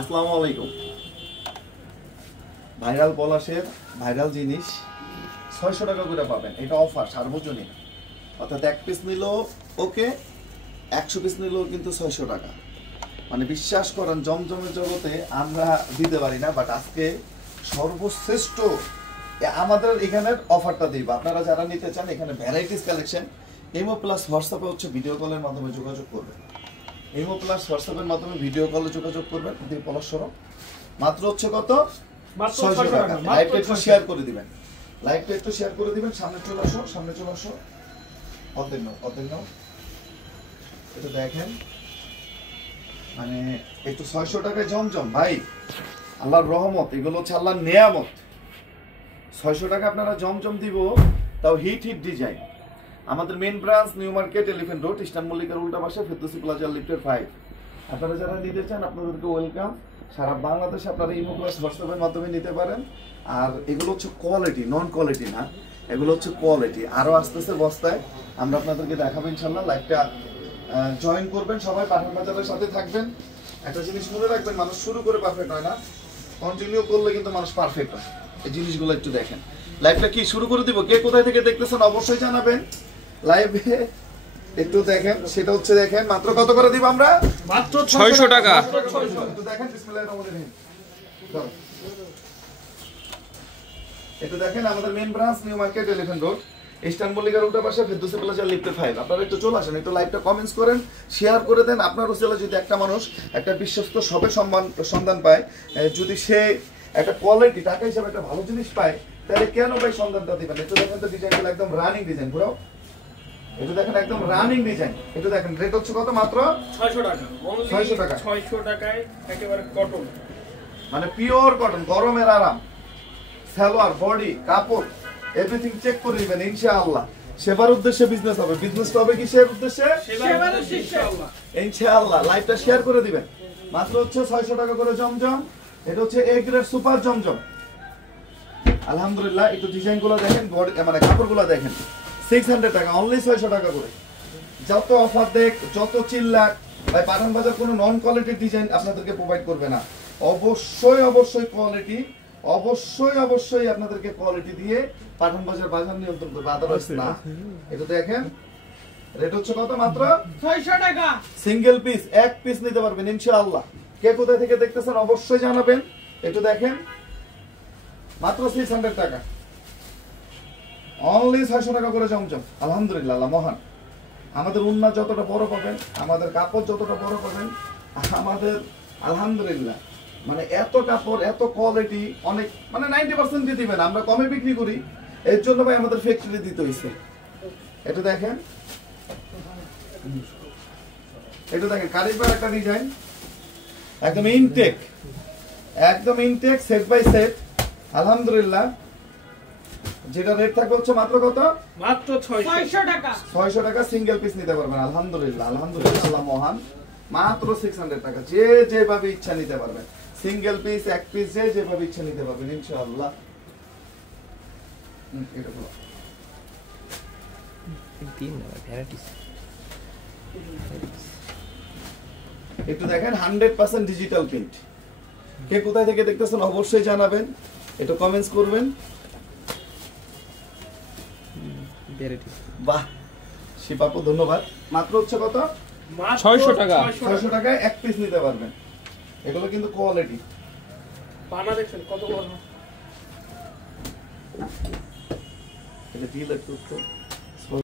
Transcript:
আসসালামু আলাইকুম। ভাইরাল পলাশের ভাইরাল জিনিস 600 টাকা করে পাবেন। এটা অফার সার্বজনীন, অর্থাৎ 1 পিস নিল ওকে, 100 পিস নিল কিন্তু 600 টাকা। মানে বিশ্বাস করেন জমজমের জগতে আমরা দিতে পারি না, বাট আজকে সর্বশ্রেষ্ঠ আমাদের এখানের অফারটা দিব। আপনারা যারা নিতে চান এখানে ভ্যারাইটিস কালেকশন। ইমো প্লাস হোয়াটসঅ্যাপে হচ্ছে ভিডিও কলের মাধ্যমে যোগাযোগ করবেন। ইমো প্লাস হোয়াটসঅ্যাপের মাধ্যমে ভিডিও কলে যোগাযোগ করবেন। দিয়ে পলাশরম মাত্র হচ্ছে কত? 600 টাকা। লাইভটা একটু শেয়ার করে দিবেন, লাইভটা একটু শেয়ার করে দিবেন। সামনে চলে আসো, সামনে চলে আসো। অর্ধেক নাও, অর্ধেক নাও। এটা দেখেন, মানে একটু 600 টাকায় জমজম ভাই, আল্লাহর রহমত, এগুলো হচ্ছে আল্লাহর নেয়ামত। 600 টাকা আপনারা জমজম দিব, তাও হিট হিট ডিজাইন। আমাদের main branch New Market, Elephant Road, Eastern মল্লিকার উল্টা পাশে, ফেরদৌসি প্লাজা, লিফটের 5। আপনারা যারা নিতে চান আপনাদেরকে ওয়েলকাম। সারা বাংলাদেশে আপনারা ইমো প্লাস হোয়াটসঅ্যাপের মাধ্যমে নিতে পারেন। আর এগুলো হচ্ছে কোয়ালিটি, নন কোয়ালিটি না, এগুলো হচ্ছে কোয়ালিটি। আরও আসতেছে বস্তায়, আমরা আপনাদেরকে দেখাবো ইনশাল্লাহ। লাইভটা জয়েন করবেন সবাই, পাঠান বাজারের সাথে থাকবেন। একটা জিনিস মনে রাখবেন, মানুষ শুরু করে পারফেক্ট হয় না, কন্টিনিউ করলে কিন্তু মানুষ পারফেক্ট হয়। এই জিনিসগুলো একটু দেখেন। লাইভটা কি শুরু করে দিব? কে কোথায় থেকে দেখতেছেন অবশ্যই জানাবেন। লাইভে একটু দেখেন, সেটা হচ্ছে দেখেন মাত্র কত করে দিব আমরা? মাত্র 600 টাকা। একটু দেখেন, বিসমিল্লাহির রহমানির রহিম। একটু দেখেন, আমাদের main branch New Market, Elephant Road, Eastern মল্লিকার উল্টা পাশে, ফেরদৌসি প্লাজা, লিফটের 5। আপনারা একটু চলে আসেন, একটু লাইভটা কমেন্টস করেন, শেয়ার করে দেন। আপনার হোস্টেলে যদি একটা মানুষ একটা বিশ্বস্ত সবে সন্ধান পায়, যদি সে একটা কোয়ালিটি টাকা হিসাবে একটা ভালো জিনিস পায়, তাহলে কেন ভাই সন্ধানটা দিবেন? একটু দেখেন তো, ডিজাইনগুলো একদম রানিং ডিজাইন পুরো। একটু দেখেন, একদম রানিং ডিজাইন। একটু দেখেন, রেট হচ্ছে কত? মাত্র 600 টাকা। 600 টাকা। 600 টাকায় একেবারে কটন, মানে পিওর কটন, গরমের আরাম। সালোয়ার, বডি, কাপড় এভরিথিং চেক করে দিবেন ইনশাআল্লাহ। সেবার উদ্দেশ্যে বিজনেস হবে। বিজনেসটা হবে কিসের উদ্দেশ্যে? সেবার উদ্দেশ্যে ইনশাআল্লাহ। ইনশাআল্লাহ। লাইভটা শেয়ার করে দিবেন। মাত্র হচ্ছে 600 টাকা করে জমজম। এটা হচ্ছে এ গ্রেড সুপার জমজম। আলহামদুলিল্লাহ। একটু ডিজাইনগুলো দেখেন, মানে কাপড়গুলো দেখেন। 600 টাকা, অনলি 600 টাকা করে। যত অফার দেখ, যত চিল্লাক ভাই, পাঠান বাজার কোনো নন কোয়ালিটির ডিজাইন আপনাদেরকে প্রোভাইড করবে না। অবশ্যই অবশ্যই কোয়ালিটি, অবশ্যই অবশ্যই আপনাদেরকে কোয়ালিটি দিয়ে পাঠান বাজার বাজার নিয়ন্ত্রণ করবে, আদারওয়াইজ না। এটা দেখেন, রেট হচ্ছে কত? মাত্র 600 টাকা। সিঙ্গেল পিস, এক পিস নিতে পারবেন ইনশাআল্লাহ। কে কোথায় থেকে দেখতেছেন অবশ্যই জানাবেন। একটু দেখেন, মাত্র 600 টাকা, অনলি 600 টাকা করে জমজম। আলহামদুলিল্লাহ, আল্লাহ মহান। আমাদের উন্না যতটা বড় পাবেন, আমাদের কাপড় যতটা বড় পাবেন, আমাদের আলহামদুলিল্লাহ মানে এত কাপড়, এত কোয়ালিটি, অনেক মানে 90% দিয়ে দিবেন। আমরা কমে বিক্রি করি, এর জন্য ভাই আমাদের ফ্যাক্টরি দিতে হইছে। এটা দেখেন, এটা দেখেন, কারিজমার একটা ডিজাইন, একদম ইনটেক, একদম ইনটেক, সেট বাই সেট। আলহামদুলিল্লাহ। যেটা রেট থাকবে হচ্ছে মাত্র কত? মাত্র 600 টাকা। 600 টাকা সিঙ্গেল পিস নিতে পারবেন। আলহামদুলিল্লাহ, আলহামদুলিল্লাহ, আল্লাহ মহান। মাত্র 600 টাকা, যে যেভাবে ইচ্ছা নিতে পারবেন। সিঙ্গেল পিস, এক পিস, যে যেভাবে ইচ্ছা নিতে পারবেন ইনশাআল্লাহ। এটা বলো একটু দেখেন, 100% ডিজিটাল প্রিন্ট। কে কোথায় থেকে দেখতেছেন অবশ্যই জানাবেন, একটু কমেন্টস করবেন। বাহ, শিপাপু ধন্যবাদ। মাত্র হচ্ছে কত? 600 টাকা। 600 টাকায় এক পিস নিতে পারবেন। এগুলো কিন্তু কোয়ালিটি। পানা দেখছেন কত বড়? এটা ডিল একটু